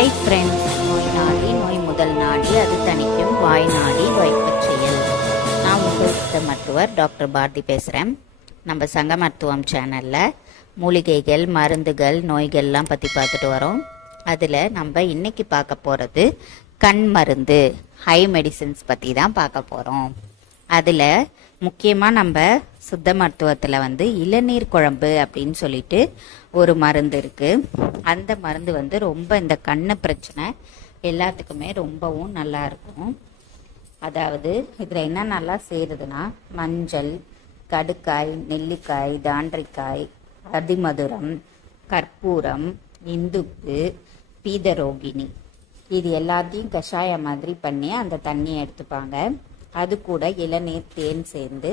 Hi friends நோய் நாடி நோய் முதல் நாடி அது தணிக்கும் வாய் நாடி வைப்பச் செயல். நான் உங்கள் சித்த மருத்துவர் டாக்டர் பாரதி பேசுகிறேன் நம்ம சங்க மருத்துவம் சேனலில் மூலிகைகள் மருந்துகள் நோய்கள்லாம் பற்றி பார்த்துட்டு வரோம். அதில் நம்ம இன்னைக்கு பார்க்க போகிறது கண் மருந்து ஹை மெடிசின்ஸ் பற்றி தான் பார்க்க போகிறோம் அதில் முக்கியமாக நம்ம சுத்த மருத்துவத்தில் வந்து இளநீர் குழம்பு அப்படின்னு சொல்லிட்டு ஒரு மருந்து இருக்குது அந்த மருந்து வந்து ரொம்ப இந்த கண்ணு பிரச்சனை எல்லாத்துக்குமே ரொம்பவும் நல்லா இருக்கும். அதாவது இதில் என்ன நல்லா சேருதுன்னா மஞ்சள் கடுக்காய் நெல்லிக்காய் தாண்டிக்காய் அதிமதுரம் கற்பூரம் இந்துப்பு பீதரோகிணி. இது எல்லாத்தையும் கஷாயம் மாதிரி பண்ணி அந்த தண்ணியை எடுத்துப்பாங்க. அது கூட இளநீர் தேன் சேர்ந்து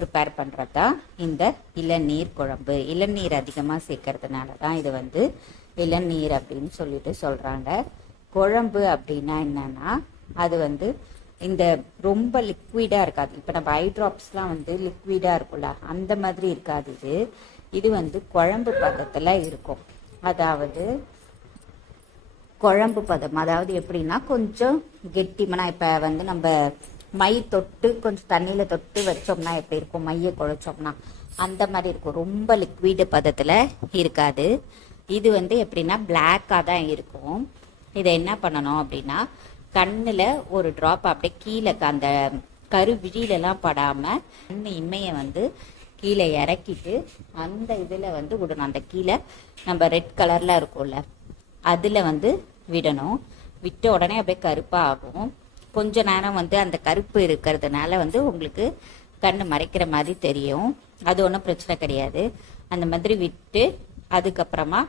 ப்ரிப்பேர் பண்ணுறது தான் இந்த இளநீர் குழம்பு. இளநீர் அதிகமாக சேர்க்கறதுனால தான் இது வந்து இளநீர் அப்படின்னு சொல்லிட்டு சொல்கிறாங்க குழம்பு அப்படின்னா என்னன்னா அது வந்து இந்த ரொம்ப லிக்விடாக இருக்காது. இப்போ நம்ம ஐ ட்ராப்ஸ்லாம் வந்து லிக்விடாக இருக்கும்ல அந்த மாதிரி இருக்காது இது. இது வந்து குழம்பு பதத்தில் இருக்கும். அதாவது குழம்பு பதம். அதாவது எப்படின்னா கொஞ்சம் கெட்டிமனா இப்போ வந்து நம்ம மை தொட்டு கொஞ்சம் தண்ணியில் தொட்டு வச்சோம்னா எப்படி இருக்கும்? மையை குழைச்சோம்னா. அந்த மாதிரி இருக்கும். ரொம்ப லிக்விடு பதத்தில் இருக்காது. இது வந்து எப்படின்னா பிளாக்காக தான் இருக்கும். இதை என்ன பண்ணணும் அப்படின்னா கண்ணில் ஒரு ட்ராப் அப்படியே கீழே அந்த கரு விழியிலலாம் படாமல் கண் இமையை வந்து கீழே இறக்கிட்டு அந்த இதில் வந்து விடணும். அந்த கீழே நம்ம ரெட் கலரில் இருக்கும்ல அதில் வந்து விடணும். விட்ட உடனே அப்படியே கருப்பாக ஆகும் கொஞ்ச நேரம் வந்து அந்த கருப்பு இருக்கிறதுனால வந்து உங்களுக்கு கண் மறைக்கிற மாதிரி தெரியும். அது ஒன்றும் பிரச்சனை கிடையாது. அந்த மாதிரி விட்டு அதுக்கப்புறமா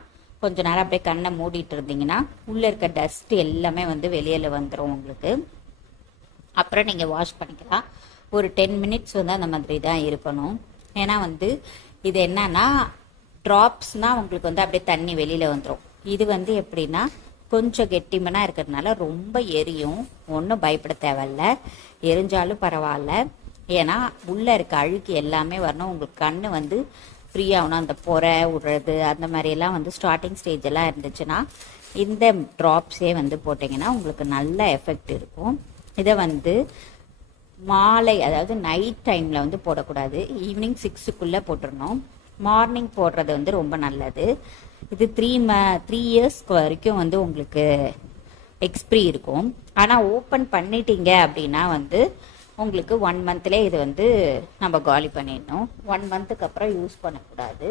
கொஞ்ச நேரம் அப்படியே கண்ணை மூடிட்டு இருந்தீங்கன்னா உள்ளே இருக்க டஸ்ட் எல்லாமே வந்து வெளியில் வந்துடும் உங்களுக்கு. அப்புறம் நீங்கள் வாஷ் பண்ணிக்கலாம். ஒரு டென் மினிட்ஸ் வந்து அந்த மாதிரி தான் இருக்கணும். ஏன்னா வந்து இது என்னன்னா ட்ராப்ஸ்னால் உங்களுக்கு வந்து அப்படியே தண்ணி வெளியில் வந்துடும் இது வந்து எப்படின்னா கொஞ்சம் கெட்டிமனாக இருக்கிறதுனால ரொம்ப எரியும். ஒன்றும் பயப்பட தேவையில்ல. எரிஞ்சாலும் பரவாயில்ல. ஏன்னா உள்ளே இருக்க அழுக்கு எல்லாமே வரணும். உங்களுக்கு கண் வந்து ஃப்ரீயாகணும் அந்த பொறை விடுறது அந்த மாதிரியெல்லாம் வந்து ஸ்டார்டிங் ஸ்டேஜ் எல்லாம் இருந்துச்சுன்னா இந்த ட்ராப்ஸே வந்து போட்டிங்கன்னா உங்களுக்கு நல்ல எஃபெக்ட் இருக்கும். இதை வந்து மாலை அதாவது நைட் டைமில் வந்து போடக்கூடாது. ஈவினிங் சிக்ஸுக்குள்ளே போட்டுடணும். மார்னிங் போடுறது வந்து ரொம்ப நல்லது. இது த்ரீ ம த்ரீ இயர்ஸ்க்கு வரைக்கும் வந்து உங்களுக்கு எக்ஸ்பிரி இருக்கும். ஆனால் ஓப்பன் பண்ணிட்டீங்க அப்படின்னா வந்து உங்களுக்கு ஒன் மந்த்லேயே இது வந்து நம்ம காலி பண்ணிடணும். ஒன் மந்த்துக்கு அப்புறம் யூஸ் பண்ணக்கூடாது.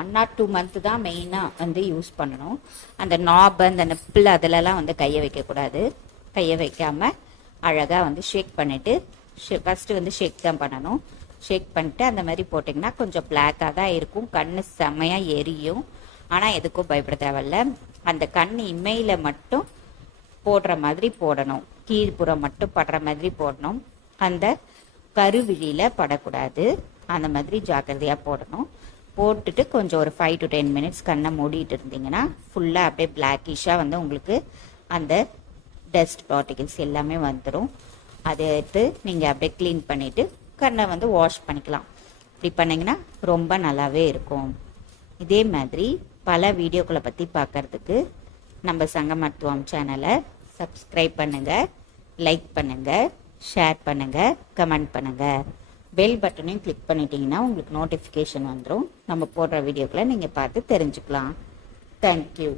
ஒன் ஆர் டூ மந்த்து தான் மெயினாக வந்து யூஸ் பண்ணணும். அந்த நாப் அந்த நிப்பிள் அதிலலாம் வந்து கையை வைக்கக்கூடாது. கையை வைக்காமல் அழகாக வந்து ஷேக் பண்ணிவிட்டு ஃபஸ்ட்டு வந்து ஷேக் தான் பண்ணணும். ஷேக் பண்ணிட்டு அந்த மாதிரி போட்டிங்கன்னா கொஞ்சம் பிளாக்காக தான் இருக்கும். கண் செம்மையாக எரியும். ஆனால் எதுக்கும் பயப்பட தேவையில்ல. அந்த கண் இமையில் மட்டும் போடுற மாதிரி போடணும். கீழ்ப்புறம் மட்டும் படுற மாதிரி போடணும். அந்த கருவிழியில் படக்கூடாது. அந்த மாதிரி ஜாக்கிரதையாக போடணும். போட்டுட்டு கொஞ்சம் ஒரு ஃபைவ் டு டென் மினிட்ஸ் கண்ணை மூடிட்டு இருந்தீங்கன்னா ஃபுல்லாக அப்படியே பிளாக்கிஷாக வந்து உங்களுக்கு அந்த டஸ்ட் பார்ட்டிகிள்ஸ் எல்லாமே வந்துடும் அதை எடுத்து நீங்கள் அப்படியே க்ளீன் பண்ணிவிட்டு கண்ணை வந்து வாஷ் பண்ணிக்கலாம். இப்படி பண்ணிங்கன்னா ரொம்ப நல்லாவே இருக்கும். இதே மாதிரி பல வீடியோக்களை பற்றி பார்க்கறதுக்கு நம்ம சங்க மருத்துவம் சேனலை சப்ஸ்கிரைப் பண்ணுங்கள் லைக் பண்ணுங்கள் ஷேர் பண்ணுங்கள் கமெண்ட் பண்ணுங்கள் பெல் பட்டனையும் கிளிக் பண்ணிட்டீங்கன்னா உங்களுக்கு நோட்டிஃபிகேஷன் வந்துடும் நம்ம போடுற வீடியோக்களை நீங்கள் பார்த்து தெரிஞ்சுக்கலாம். தேங்க்யூ